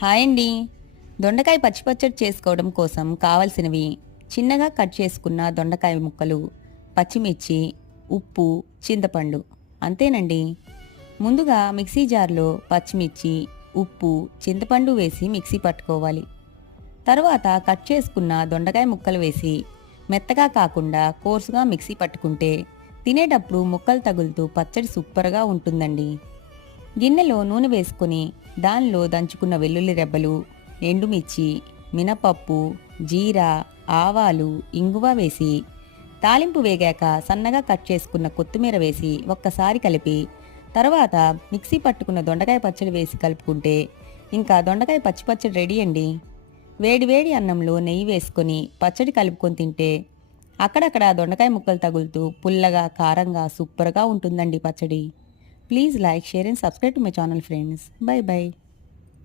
Hi అండి. దొండకాయ పచ్చి పచ్చడి చేసుకోవడం కోసం కావలసినవి: చిన్నగా కట్ చేసుకున్న దొండకాయ ముక్కలు, పచ్చిమిర్చి, ఉప్పు, చింతపండు. అంతేనండి. ముందుగా మిక్సీ జార్లో పచ్చిమిర్చి, ఉప్పు, చింతపండు వేసి మిక్సీ పట్టుకోవాలి. తరువాత కట్ చేసుకున్న దొండకాయ ముక్కలు వేసి మెత్తగా కాకుండా కోర్సుగా మిక్సీ పట్టుకుంటే తినేటప్పుడు ముక్కలు తగులుతూ పచ్చడి సూపర్గా ఉంటుందండి. గిన్నెలో నూనె వేసుకొని దానిలో దంచుకున్న వెల్లుల్లి రెబ్బలు, ఎండుమిర్చి, మినపప్పు, జీరా, ఆవాలు, ఇంగువ వేసి తాలింపు వేగాక సన్నగా కట్ చేసుకున్న కొత్తిమీర వేసి ఒక్కసారి కలిపి తర్వాత మిక్సీ పట్టుకున్న దొండకాయ పచ్చడి వేసి కలుపుకుంటే ఇంకా దొండకాయ పచ్చి పచ్చడి రెడీ అండి. వేడివేడి అన్నంలో నెయ్యి వేసుకొని పచ్చడి కలుపుకొని తింటే అక్కడక్కడ దొండకాయ ముక్కలు తగులుతూ పుల్లగా కారంగా సూపర్గా ఉంటుందండి పచ్చడి. Please like, share and subscribe to my channel friends. Bye bye.